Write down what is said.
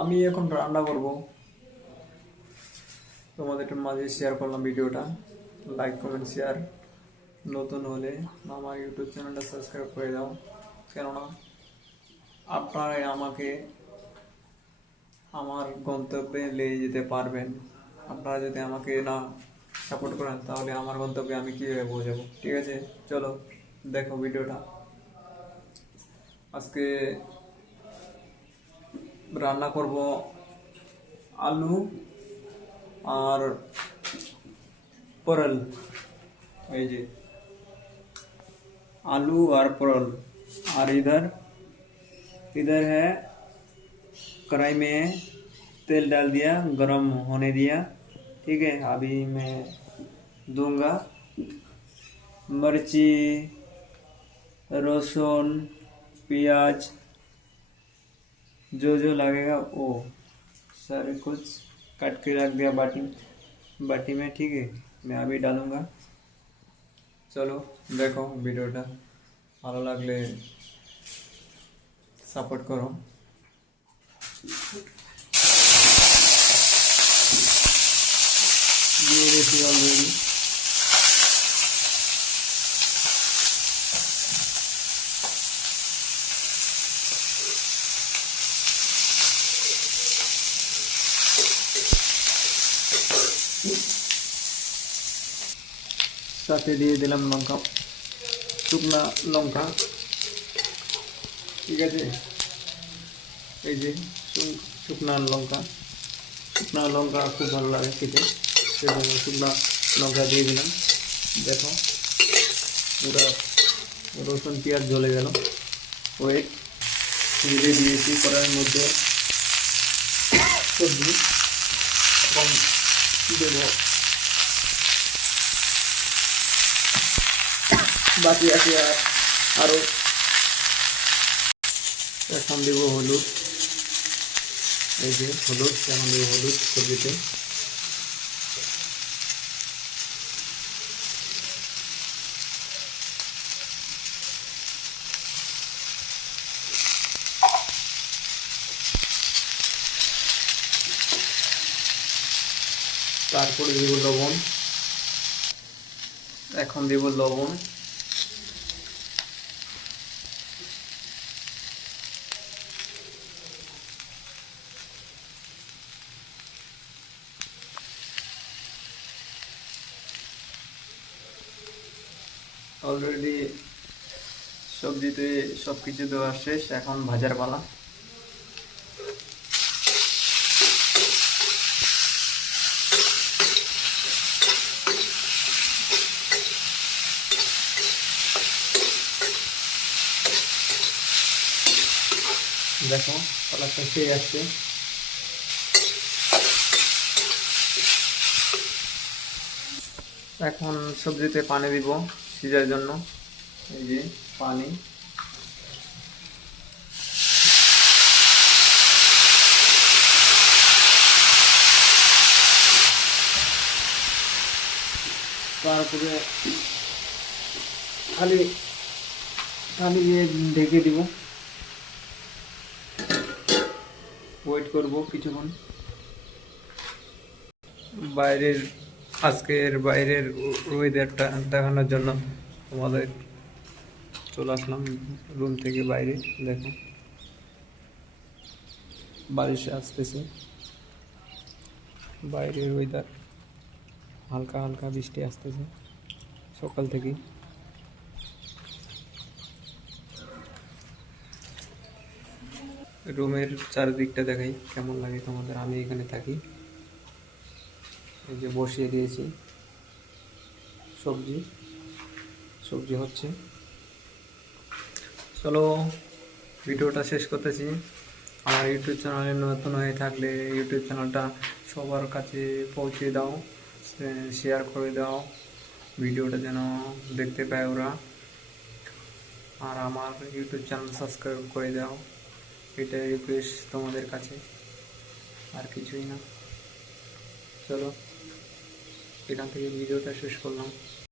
আমি এখন রান্না করব, তোমাদের মাঝে শেয়ার করলাম ভিডিওটা। লাইক কমেন্ট শেয়ার, নতুন হলে আমার ইউটিউব চ্যানেলটা সাবস্ক্রাইব করে দাও, কেননা আপনারাই আমাকে আমার গন্তব্যে নিয়ে যেতে পারবেন। আপনারা যদি আমাকে না সাপোর্ট করেন তাহলে আমার গন্তব্যে আমি কীভাবে পৌঁছাবো। ঠিক আছে, চলো দেখো ভিডিওটা। আজকে রান্না করব আলু और परल। ये जी आलू और परल। और इधर इधर है कढ़ाई में तेल डाल दिया, गरम होने दिया। ठीक है, अभी मैं दूंगा मिर्ची, लहसुन, प्याज, जो जो लगेगा वो सारे कुछ काट के रख दिया बाटी में। ठीक है, मैं अभी डालूंगा। चलो देखो ভিডিওটা, ভালো লাগলে সাপোর্ট করো। দিয়ে দিয়েছি অলরেডি। সাথে দিয়ে দিলাম লঙ্কা, শুকনা লঙ্কা। ঠিক আছে, এই যে শুকনা লঙ্কা। শুকনা লঙ্কা খুব ভালো লাগে খেতে, সেজন্য শুকনা লঙ্কা দিয়ে দিলাম। দেখো পুরো রসুন পেঁয়াজ জ্বলে গেল। ওয়েট দিয়ে দিয়েছি কড়াইয়ের মধ্যে সবজি, এবং দেবো বাকি আছে আরও। এখন দেবো হলুদ, এই যে হলুদ, এখন দেবো হলুদ সবজিতে। তারপরে দেব লবণ, এখন দেব লবণ। অলরেডি সবজিতে সব কিছু দেওয়া শেষ, এখন ভাজার পালা। দেখো কালারটা খেয়ে আসছে। এখন সবজিতে পানি দিব সিজার জন্য। এই যে পানি, তারপরে খালি খালি ঢেকে দিব। ওয়েট করব কিছুক্ষণ। আজকের বাইরের ওয়েদারটা দেখানোর জন্য তোমাদের চলে আসলাম রুম থেকে বাইরে। দেখো বারিশ আসতেছে, বাইরের ওয়েদার হালকা হালকা বৃষ্টি আসতেছে সকাল থেকেই। রুমের চারিদিকটা দেখাই কেমন লাগে তোমাদের। আমি এখানে থাকি। এই যে বসিয়ে দিয়েছি সবজি, সবজি হচ্ছে। চলো ভিডিওটা শেষ করতেছি। আমার ইউটিউব চ্যানেলে নতুন হয়ে থাকলে ইউটিউব চ্যানেলটা সবার কাছে পৌঁছে দাও, শেয়ার করে দাও, ভিডিওটা যেন দেখতে পায় ওরা। আর আমার ইউটিউব চ্যানেল সাবস্ক্রাইব করে দাও, এটাই রিকোয়েস্ট তোমাদের কাছে, আর কিছুই না। চলো এখান থেকে ভিডিওটা শেষ করলাম।